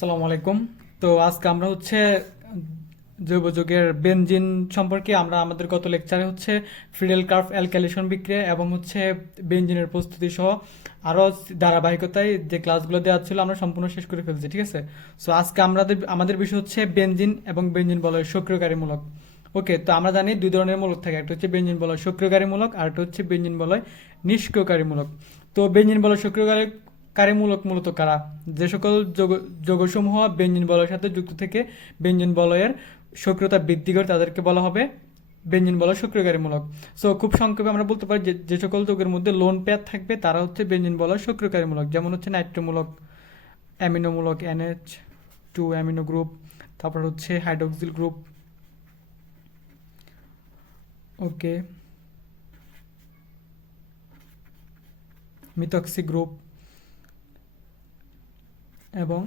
আসসালামু আলাইকুম। তো আজকে আমরা হচ্ছে জৈব যুগের বেনজিন সম্পর্কে আমরা আমাদের গত লেকচারে হচ্ছে ফ্রিডেল কার্ভ অ্যালকাইলেশন বিক্রিয়া এবং হচ্ছে বেনজিনের প্রস্তুতি সহ আরও ধারাবাহিকতায় যে ক্লাসগুলো দেওয়া ছিল আমরা সম্পূর্ণ শেষ করে ফেলছি, ঠিক আছে? সো আজকে আমাদের আমাদের বিষয় হচ্ছে বেনজিন এবং বেনজিন বলয় সক্রিয়কারীমূলক। ওকে তো আমরা জানি দুই ধরনের মূলক থাকে, একটা হচ্ছে বেঞ্জিন বলয় সক্রিয়কারীমূলক আর একটা হচ্ছে বেঞ্জিন বলয় নিষ্ক্রিয়কারীমূলক। তো বেঞ্জিন বলয় সক্রিয়কারী কারীমূলক মূলত কারা? যে সকল যোগ যোগসমূহ ব্যঞ্জন বলয়ের সাথে যুক্ত থেকে ব্যঞ্জন বলয়ের সক্রিয়তা বৃদ্ধি করে তাদেরকে বলা হবে ব্যঞ্জন বলয় সক্রিয়কারীমূলক সো খুব সংক্ষেপে আমরা বলতে পারি যে যে সকল যোগের মধ্যে লোন পেয়ার থাকবে, তারা হচ্ছে ব্যঞ্জন বলয় সক্রিয়কারীমূলক যেমন হচ্ছে নাইট্রোমূলক অ্যামিনোমূলক এনএইচ টু অ্যামিনো গ্রুপ তারপর হচ্ছে hydroxyl group okay methoxy group এবং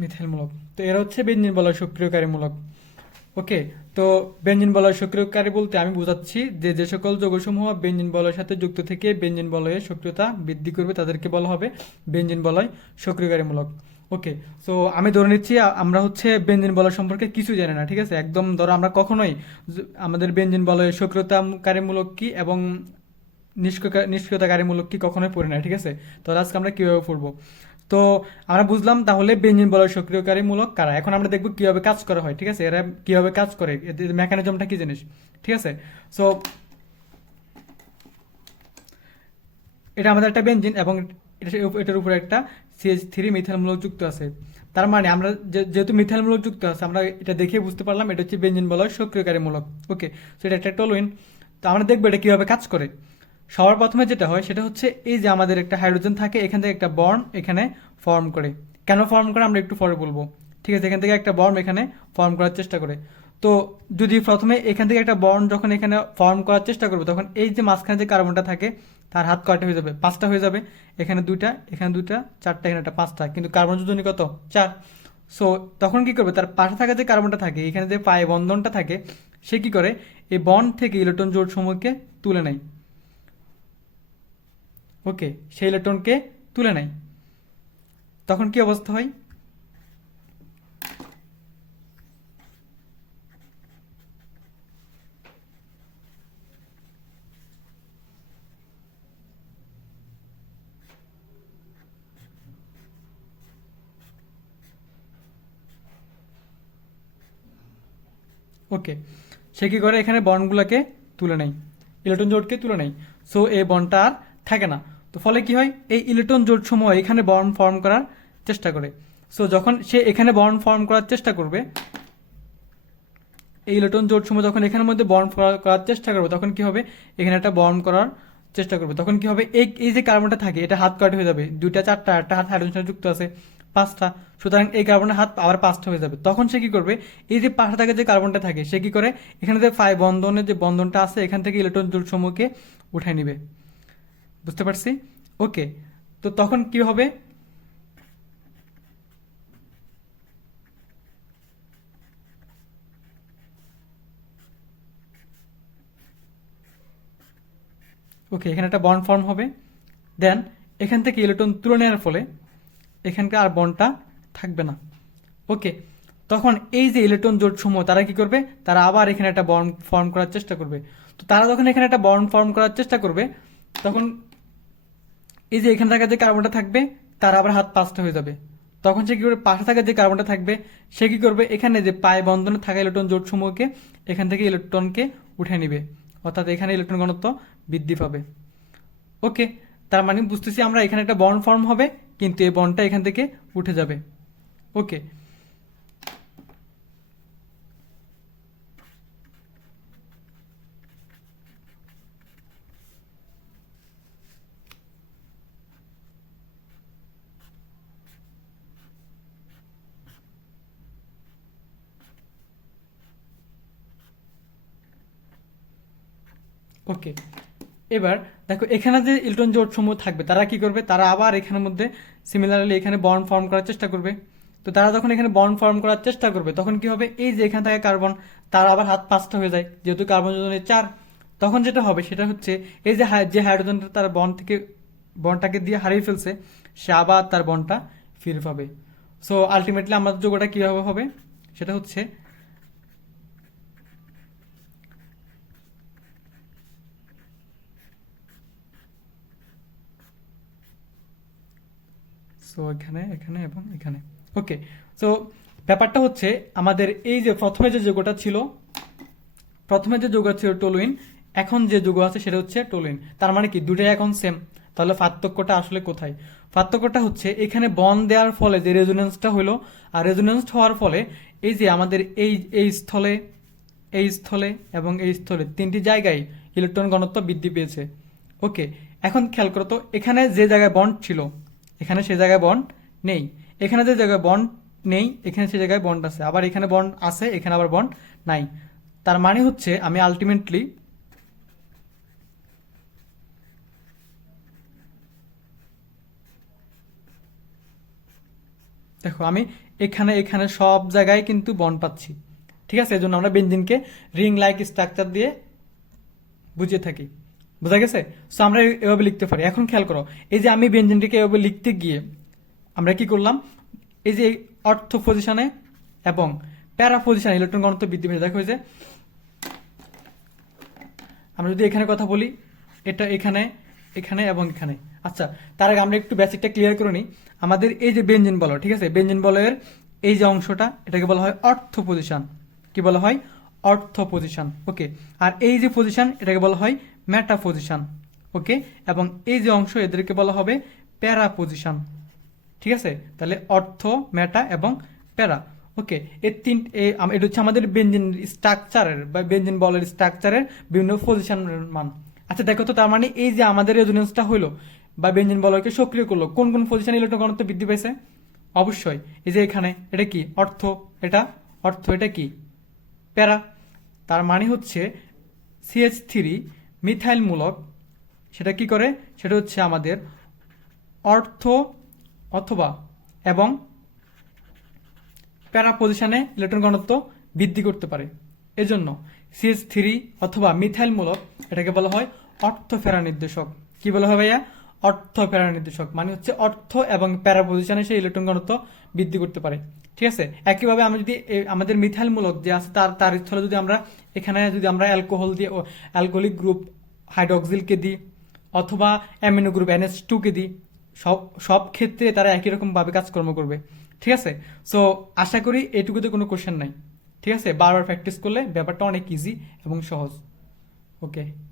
মিথাইলমূলক তো এরা হচ্ছে বেঞ্জিন বলয় সক্রিয়কারীমূলক। ওকে, তো বেঞ্জিন বলয় সক্রিয়কারী বলতে আমি বোঝাচ্ছি যে যে সকল যৌগসমূহ বেঞ্জিন বলয়ের সাথে যুক্ত থেকে বেঞ্জিন বলয়ের সক্রিয়তা বৃদ্ধি করবে তাদেরকে বলা হবে বেঞ্জিন বলয় সক্রিয়কারীমূলক। ওকে সো আমি ধরে নিচ্ছি আমরা হচ্ছে বেঞ্জিন বলয় সম্পর্কে কিছু জানি না, ঠিক আছে? একদম ধরো আমরা কখনোই আমাদের বেঞ্জিন বলয়ের সক্রিয়তাকারীমূলক কি এবং নিষ্ক্রিয় নিষ্ক্রিয়তাকারীমূলক কি কখনোই পড়ি না, ঠিক আছে? তাহলে আজকে আমরা কীভাবে পড়ব? তো আমরা বুঝলাম তাহলে বেঞ্জিন বলয় সক্রিয়কারীমূলক কারা? এখন আমরা দেখব কীভাবে কাজ করা হয়, ঠিক আছে? এরা কীভাবে কাজ করে? মেকানিজমটা কি জিনিস? ঠিক আছে? সো এটা আমাদের একটা বেঞ্জিন এবং এটা- এটার উপরে একটা সিএইচ থ্রি মিথাইলমূলক যুক্ত আছে। তার মানে আমরা যেহেতু মিথাইলমূলক যুক্ত আছে, আমরা এটা দেখে বুঝতে পারলাম এটা হচ্ছে বেঞ্জিন বলয় সক্রিয়কারীমূলক। ওকে তো এটা একটা টলুইন তো আমরা দেখব এটা কীভাবে কাজ করে। সবার প্রথমে যেটা হয় সেটা হচ্ছে এই যে আমাদের একটা হাইড্রোজেন থাকে, এখান থেকে একটা বর্ন এখানে ফর্ম করে। কেন ফর্ম করে আমরা একটু পরে বলব। ঠিক আছে, এখান থেকে একটা বর্ন এখানে ফর্ম করার চেষ্টা করে। তো যদি প্রথমে এখান থেকে একটা বর্ন যখন এখানে ফর্ম করার চেষ্টা করবে, তখন এই যে মাঝখানে যে কার্বনটা থাকে, তার হাত কয়টা হয়ে যাবে? পাঁচটা হয়ে যাবে। এখানে দুইটা এখানে দুইটা, চারটা, এখানে একটা পাঁচটা। কিন্তু কার্বন যোজনী কত? চার। সো তখন কি করবে? তার পাশে থাকা যে কার্বনটা থাকে, এখানে যে পায়ে বন্ধনটা থাকে, সে কি করে? এই বন্ড থেকে ইলেকট্রন জোট সমূহকে তুলে নেয়। ওকে, সেই ইলেকট্রনকে তুলে নেয়। তখন কি অবস্থা হয়? ওকে, সে কি করে? এখানে বন্ডগুলোকে তুলে নেয়। ইলেকট্রন জোটকে তুলে নেয়। সো এই বনটা আর থাকে না। তো ফলে কি হয়? এই ইলেকট্রন জোট সমূহ এখানে বন্ড ফর্ম করার চেষ্টা করে। সো যখন সে এখানে বন্ড ফর্ম করার চেষ্টা করবে, এই ইলেকট্রন জোট সমূহ যখন এখানের মধ্যে বন্ড করার চেষ্টা করবে, তখন কি হবে? এখানে একটা বন্ড করার চেষ্টা করবে। তখন কি হবে? এই এই যে কার্বনটা থাকে, এটা হাত কাট হয়ে যাবে। দুইটা, চারটা একটা হাত হাইড্রোজেন যুক্ত আছে, পাঁচটা। সুতরাং এই কার্বনের হাত আবার পাঁচটা হয়ে যাবে। তখন সে কি করবে? এই যে পাশে থাকে যে কার্বনটা থাকে, সে কি করে? এখানে যে ফাই বন্ধনের যে বন্ধনটা আছে, এখান থেকে ইলেকট্রন জোট সমূহকে উঠায় নিবে। বুঝতে পারছি? ওকে তো তখন কি হবে? ওকে এখানে একটা বন্ড ফর্ম হবে। দেন এখান থেকে ইলেকট্রন তুলে নেওয়ার ফলে এখানকার আর বন্ডটা থাকবে না। ওকে তখন এই যে ইলেকট্রন জোট সমূহ, তারা কি করবে? তারা আবার এখানে একটা বন্ড ফর্ম করার চেষ্টা করবে। তো তারা যখন এখানে একটা বন্ড ফর্ম করার চেষ্টা করবে, তখন এই যে এখানে থাকা যে কার্বনটা থাকবে, তার আবার হাত পাঁচটা হয়ে যাবে। তখন সে কী করবে? পাশে থাকা যে কার্বনটা থাকবে, সে কী করবে? এখানে যে পায়ে বন্ধনে থাকা ইলেকট্রন জোট সমূহকে এখান থেকে ইলেকট্রনকে উঠে নিবে। অর্থাৎ এখানে ইলেকট্রন ঘনত্ব বৃদ্ধি পাবে। ওকে, তার মানে বুঝতেছি আমরা এখানে একটা বন্ড ফর্ম হবে, কিন্তু এই বন্ডটা এখান থেকে উঠে যাবে। ওকে ওকে এবার দেখো, এখানে যে ইলেকট্রন জোট সমূহ থাকবে, তারা কি করবে? তারা আবার এখানের মধ্যে সিমিলারলি এখানে বন্ড ফর্ম করার চেষ্টা করবে। তো তারা যখন এখানে বন্ড ফর্ম করার চেষ্টা করবে, তখন কি হবে? এই যে এখানে থাকে কার্বন তার আবার হাত পাঁচটা হয়ে যায়। যেহেতু কার্বন যোজনের চার, তখন যেটা হবে, সেটা হচ্ছে এই যে যে হাইড্রোজেনটা তার বন্ড থেকে বন্ডটাকে দিয়ে হারিয়ে ফেলছে, সে আবার তার বন্ডটা ফিরে পাবে। সো আলটিমেটলি আমাদের যোগটা কীভাবে হবে? সেটা হচ্ছে সো এখানে এখানে এবং এখানে। ওকে সো ব্যাপারটা হচ্ছে আমাদের এই যে প্রথমে যে যোগটা ছিল, প্রথমে যে যোগ ছিল টলুইন, এখন যে যোগ আছে সেটা হচ্ছে টলুইন। তার মানে কি? দুটাই এখন সেম তাহলে পার্থক্যটা আসলে কোথায়? পার্থক্যটা হচ্ছে এখানে বন দেওয়ার ফলে যে রেজোনেন্সটা হলো আর রেজোনেন্স হওয়ার ফলে এই যে আমাদের এই এই স্থলে এই স্থলে এবং এই স্থলে তিনটি জায়গায় ইলেকট্রন ঘনত্ব বৃদ্ধি পেয়েছে। ওকে এখন খেয়াল করো তো, এখানে যে জায়গায় বন্ড ছিল এখানে সে জায়গায় বন্ড নেই। এখানে যে জায়গায় বন্ড নেই, এখানে সে জায়গায় বন্ড আছে। আবার এখানে বন্ড আছে, এখানে আবার বন্ড নাই। তার মানে হচ্ছে আমি আলটিমেটলি দেখো, আমি এখানে এখানে সব জায়গায় কিন্তু বন্ড পাচ্ছি। ঠিক আছে? এজন্য আমরা বেঞ্জিনকে রিং লাইক স্ট্রাকচার দিয়ে বুঝিয়ে থাকি। বোঝা গেছে? সো আমরা এভাবে লিখতে পারি। এখন খেয়াল করো, এই যে আমি ব্যঞ্জনটিকে এভাবে লিখতে গিয়ে আমরা কি করলাম? এই যে অর্থ পজিশনে এবং প্যারা পজিশনে ইলেকট্রন ঘনত্ব বৃদ্ধি পেয়েছে। দেখো যে, আমরা যদি এখানে কথা বলি, এটা এখানে এখানে এবং এখানে। আচ্ছা তার আগে আমরা একটু বেসিকটা ক্লিয়ার করে নিই। আমাদের এই যে বেঞ্জিন বল, ঠিক আছে? বেঞ্জিন বলয়ের এই যে অংশটা, এটাকে বলা হয় অর্থ পজিশন কি বলা হয়? অর্থ পজিশন ওকে আর এই যে পজিশন এটাকে বলা হয় মেটা পজিশন ওকে এবং এই যে অংশ এদেরকে বলা হবে প্যারা পজিশন ঠিক আছে? তাহলে অর্থ মেটা এবং প্যারা ওকে এই তিন এটা হচ্ছে আমাদের বেঞ্জিন স্ট্রাকচারের বা বেঞ্জিন বলের স্ট্রাকচারের বিভিন্ন পজিশনের মান। আচ্ছা দেখো তো, তার মানে এই যে আমাদের রেজোনেন্সটা হলো বা বেঞ্জিন বলয়কে সক্রিয় করল, কোন কোন পজিশনে ইলেকট্রন ঘনত্ব বৃদ্ধি পেয়েছে অবশ্যই, এই যে এখানে, এটা কি? অর্থ, এটা? অর্থ, এটা কি? প্যারা, তার মানে হচ্ছে সিএইচ থ্রি মিথাইলমূলক, সেটা কি করে? সেটা হচ্ছে আমাদের অর্থ অথবা এবং প্যারা পজিশনে ইলেকট্রন ঘনত্ব বৃদ্ধি করতে পারে। এজন্য সিএস থ্রি অথবা মিথাইলমূলক, এটাকে বলা হয় অর্থ ফেরা নির্দেশক। কি বলা হয় ভাইয়া? অর্থ ফেরা নির্দেশক মানে হচ্ছে অর্থ এবং প্যারা পজিশনে সেই ইলেকট্রন ঘনত্ব বৃদ্ধি করতে পারে। ঠিক আছে? একইভাবে আমরা যদি আমাদের মিথাইলমূলক যে আছে তার তার স্থলে যদি আমরা এখানে যদি আমরা অ্যালকোহল দিয়ে অ্যালকোহলিক গ্রুপ হাইড্রোক্সিলকে দিই অথবা অ্যামিনো গ্রুপ এনএস টুকে দিই, সব সব ক্ষেত্রে তারা একই রকম ভাবে কাজকর্ম করবে। ঠিক আছে? সো আশা করি এটুকুতে কোনো কোশ্চেন নাই। ঠিক আছে? বারবার প্র্যাকটিস করলে ব্যাপারটা অনেক ইজি এবং সহজ। ওকে